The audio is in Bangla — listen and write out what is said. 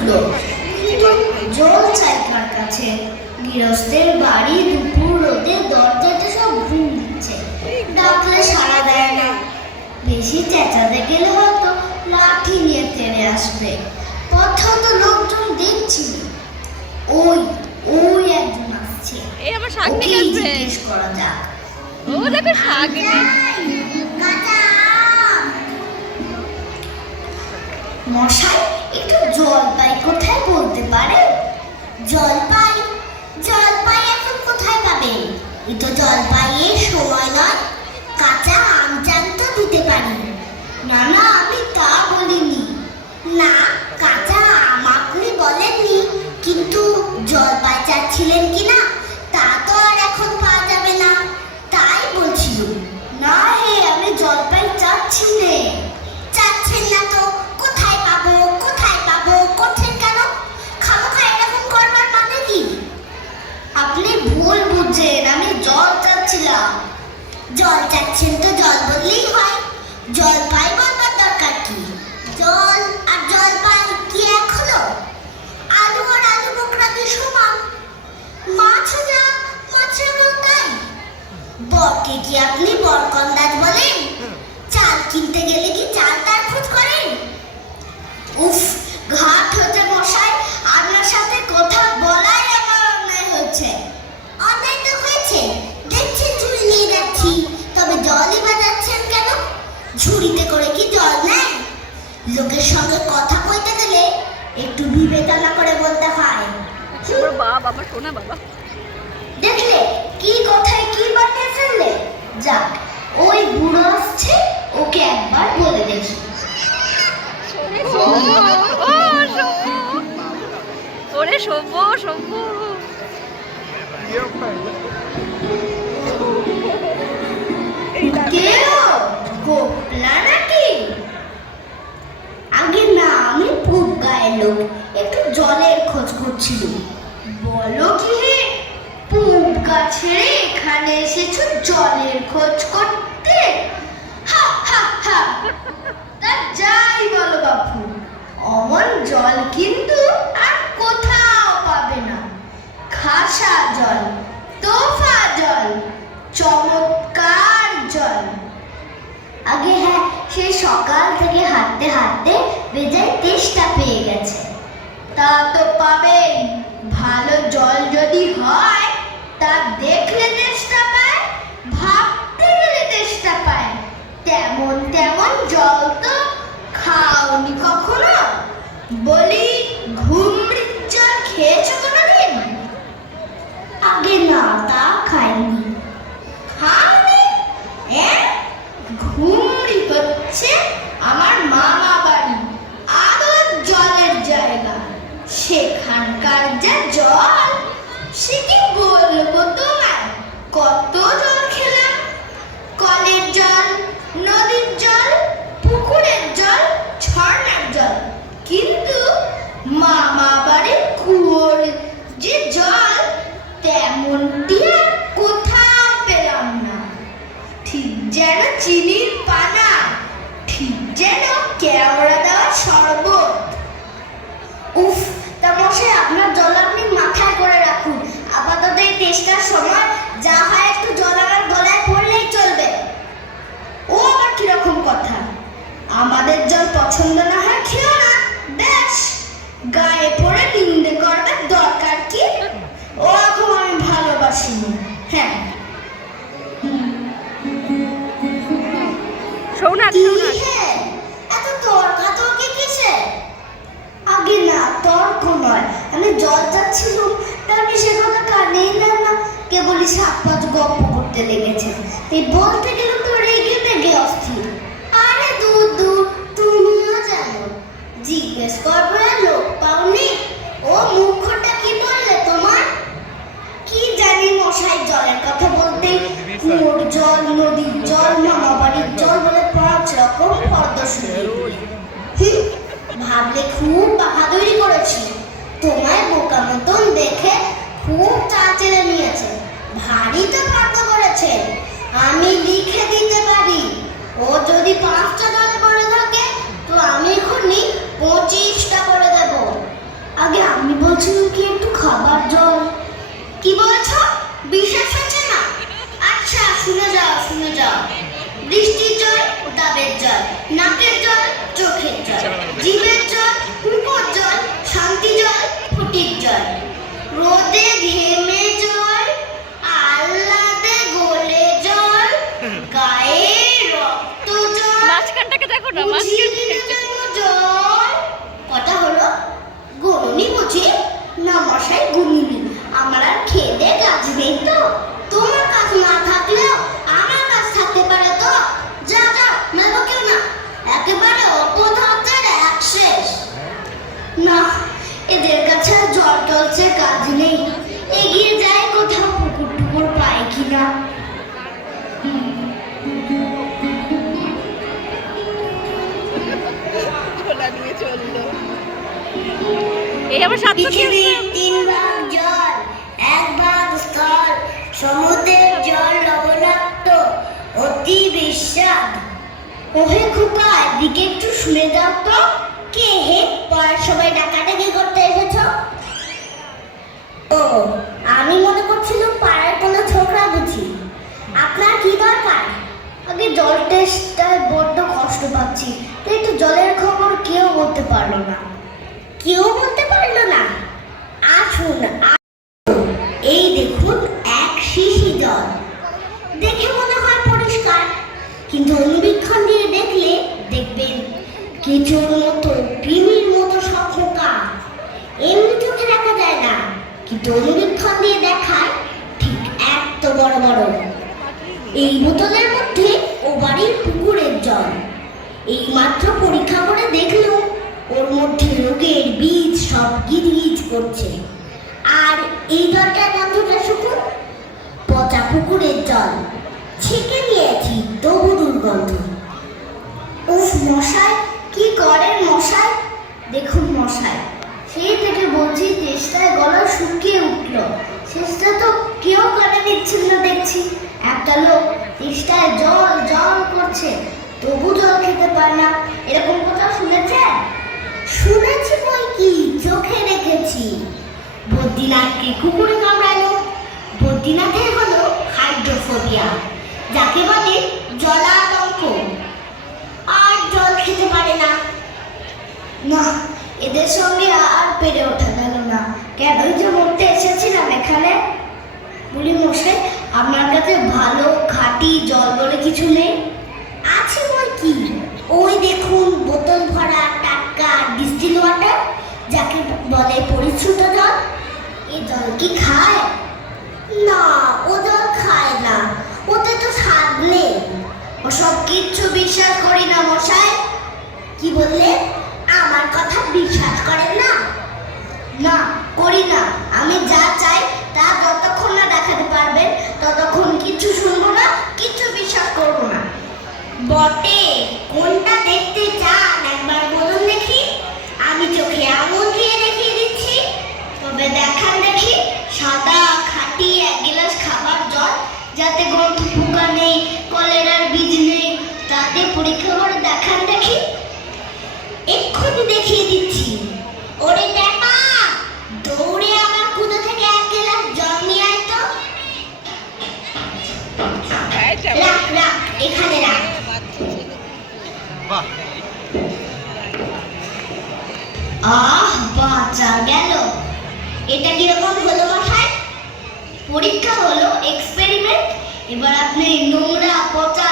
উঠলো, কিন্তু জল চাই কার কাছে? গৃহস্থের বাড়ি দুপুর রোদে দরজাতে সব ঘুম দিচ্ছে, ডাকলে সাড়া দেয় না। বেশি চেঁচাতে গেলে হয়তো লাঠি নিয়ে তেড়ে আসবে। পথেও তো লোকজন দেখছি। ওই ওই একজন আসছে, ওকেই জিজ্ঞেস করা যাক। ও দেখো শাগনি। মশাই, একটু জলপাই কোথায় বলতে পারে? জলপাই? জলপাই এখন কোথায় পাবেন? এই তো জলপাইয়ের সময় নয়। কাঁচা আম চান তো দিতে পারি। না না, আমি তা বলিনি। না, কাঁচা আম আপনি বলেননি, কিন্তু জলপাই চাচ্ছিলেন কিনা তা তো আর এখন পাওয়া যাবে না, তাই বলছিলাম। না হে, আমি জলপাই চাচ্ছি নে। চাচ্ছেন না তো কোথায় পাবো? কোথায় পাবো করছেন কেন? খামোখা এরকম করবার মানে কি? আপনি ভুল বুঝছেন, আমি জল চাচ্ছিলাম। জল চাচ্ছেন তো জল বললেই হয়, জলপাই বলবার দরকার কি? জল আর জলপাই কি এক হলো? আলু আর আলু বোকরা কি সমান? মাছ যা মাছের তাই। বরকে কি আপনি বরকন্দাজ বলেন? চাল কিনতে গেলে কি চাল তার খোঁজ করেন? উফ, ঘাট হচ্ছে মশাই, আপনার সাথে কথা বলাই আমার অন্যায় হচ্ছে। অন্যায় তো হয়েছে, দেখছেন ঝুড়ি নিয়ে যাচ্ছি, তবে জলই বা যাচ্ছেন কেন? ঝুড়িতে করে কি জল নেয়? লোকের সঙ্গে কথা কইতে গেলে একটু বিবেচনা করে বলতে হয়। বাবা শোনা বাবা, দেখলে কি কথায় কি বানিয়ে ফেললে। যাক, ওই বুড়ো আসছে, ওকে একবার বলে দেখি। ওরে শোভ শোভ, কেউ গোপলা নাকি? আগে না, আমি পূব গায়ের লোক, একটু জলের খোঁজ করছিল। বলো কি হে, পূব গাছের এখানে এসেছো জলের খোঁজ করতে? হা হা হা। তা যাই বলো বাপু, অমন জল কিন্তু আর কোথাও পাবে না। খাসা জল, তোফা জল, চমৎকার জল। আগে হ্যাঁ, সেই সকাল থেকে হাঁটতে হাঁটতে বেজায় তেষ্টা পেয়ে গেছে। তা তো পাবেন, ভালো জল যদি হয় তা দেখলে তেষ্টা পায়, ভাবতে গেলে তেষ্টা পায়। তেমন তেমন জল তো খাওনি কখনো? বলি, ঘুমড়ির জল খেয়েছো কোনোদিন? আগে না, তা খাইনি। খাওনি? হ্যাঁ, ঘুমড়ি হচ্ছে আমার মামা বাড়ি, আদর জলের জায়গা। সেখানকার যা জল, সে কি বলবো তোমায়। কত জল খেলাম, কলের জল, নদীর জল, পুকুরের জল, ঝর্ণার জল, কিন্তু মামা বাড়ির কুয়োর যে জল, তেমনটি আর কোথাও পেলাম না। ঠিক যেন চিনির পানা, ঠিক যেন কেওড়া দেওয়া শরবত। উফ, তা মশাই, আপনার জল আপনি মাথায় করে রাখুন। আপাতত এই টেস্টার সময় যা হয় একটু জল আমার গলায় পড়লেই চলবে। ও আবার কিরকম কথা? আমাদের জল পছন্দ না হয় খেও না, বেশ। গায়ে পড়ে নিন্দে করবার দরকার কি? ও এখন আমি ভালোবাসিনি। হ্যাঁ, এত তর্কাতর্কি কিসে? আগে না, তর্ক নয়, আমি জল চাচ্ছিলাম, তা আমি সে কথা কানেই নিলাম না, কেবলই সাত পাঁচ গল্প করতে লেগেছে। এই বলতে গেলে তো রেগে মেগে অস্থির। আরে দূর দূর, তুমিও জানো, জিজ্ঞেস করবে লোক পাওনি? ও মুখটা কি বললে তোমার? কি জানি মশাই, জলের কথা বলতেই কুয়োর জল, নদীর জল, মামা বাড়ির জল বলে 5 রকম পদ্ম শুনি। ভাবলে খুব বাহাদুরি করেছি। তোমায় বোকা মতন দেখে খুব চাচেলে নিয়েছে, ভারী তো ফর্দ করেছে। আমি লিখে দিতে পারি, ও যদি 5টা জল করে থাকে তো আমি এখনই 25টা করে দেব। ডাবের জল, নাকের জল, চোখের জল, জিভের জল, কুপোর জল, শান্তি জল, ফুটির জল, রোদে ঘেমে জল, আহ্লাদে গলে জল, গায়ে রক্ত জল, মাঝখানটাকে দেখো না, বুঝিয়ে মাঝখান দিলে যেন জল। কটা হলো? গরুনি বুঝি? না মশাই গুনিনি। আমার আর খেয়ে দে কাজ নেই তো। তোমার কাজ না থাকলেও আমার কাজ থাকতে পারে তো। যা যা, নেব কেউ না। একেবারে অপদার্থের এক শেষ। না, এদের কাছে আর জল টলছে কাজ নেই। এগিয়ে যায় কোথাও পুকুর টুকুর পায় কিনা। খোলা নিয়ে চললো। এই আমার সাত পৃথিবীর 3 ভাগ জল, 1 ভাগ স্থল, সমুদ্রের জল লবণাক্ত, অতি বিস্বাদ। ওহে খোকা, এদিকে একটু শুনে যাও তো। কে হে? পড়ার সময় ডাকাডাকি করতে এসেছো? ও, আমি মনে করছিলাম পাড়ার কোনো ছোকরা বুঝি। আপনার কি দরকার? আগে জল টেস্টটায় বড্ড কষ্ট পাচ্ছি, তাই তো জলের খবর কেউ বলতে পারলো না। কেউ বলতে পারলো না? আসুন, এই দেখুন 1 শিশি জল। দেখে মনে হয় পরিষ্কার, কিন্তু অনুবীক্ষণ দিয়ে দেখলে দেখবেন কিছুর মতো, কৃমির মতো সফকা। এমনি চোখে দেখা যায় না, কিন্তু অনুবীক্ষণ দিয়ে দেখায় ঠিক এত বড় বড়। এই বোতলের মধ্যে ও বাড়ির পুকুরের জল। এই মাত্র পরীক্ষা করে দেখলো ওর মধ্যে রোগের বীজ সব গিজগিজ করছে। আর এই জলটার গন্ধটা শুকুন, পচা পুকুরের জল। ছেঁকে নিয়েছি, তবু দুর্গন্ধ। উফ মশাই, কি করেন মশাই? দেখুন মশাই, সেই থেকে বলছি চেষ্টায় গলা শুকিয়ে উঠল। চেষ্টা তো কেউ করে দিচ্ছেন না দেখছি। একটা লোক চেষ্টায় জল জল করছে, তবু জল খেতে পারে না। এরকম কথা শুনেছেন? শুনেছি বই কি, চোখে দেখেছি। বদ্রীনাথকে কুকুরে কামড়ালো। বদ্রীনাথের হলো হাইড্রোফোবিয়া, যাকে বলে জলাতঙ্ক। আর জল খেতে পারে না। না, এদের সঙ্গে আর পেরে ওঠা গেল না। কেনই যে মরতে এসেছিলাম এখানে। বলি মশাই, আপনার কাছে ভালো খাঁটি জল বলে কিছু নেই? আছে বই কি, ওই দেখুন বোতল ভরা টাটকা ডিস্টিল ওয়াটার, যাকে বলে পরিশ্রুত জল। এই জল কি খায়? না, ও জল খায় না, ওতে তো স্বাদ নেই। ওসব কিচ্ছু বিশ্বাস করি না মশাই। কি বললে? আমার কথা বিশ্বাস করেন না? না, করি না। আমি যা চাই তা যতক্ষণ না দেখাতে পারবেন ততক্ষণ কিচ্ছু শুনবো না, কিচ্ছু বিশ্বাস করবো না। বটে, কোনটা দেখতে চান একবার বলুন দেখি। আমি চোখে আঙুল দিয়ে দেখিয়ে দিচ্ছি। তবে দেখান দেখি সাদা খাঁটি 1 গ্লাস খাবার জল, যাতে গন্ধ পোকা নেই, কলেরার বীজ নেই, তাতে পরীক্ষা করে দেখান দেখি। এক্ষুনি দেখিয়ে দিচ্ছি। ওরে দেখা, দৌড়ে আমার কুদো থেকে 1 গ্লাস জল নিয়ে আয় তো। রাখ রাখ, এখানে রাখ। আহ, বাঁচা গেল। এটা কিরকম হলো মশাই? পরীক্ষা হলো, এক্সপেরিমেন্ট। এবার আপনি নোংরা পচা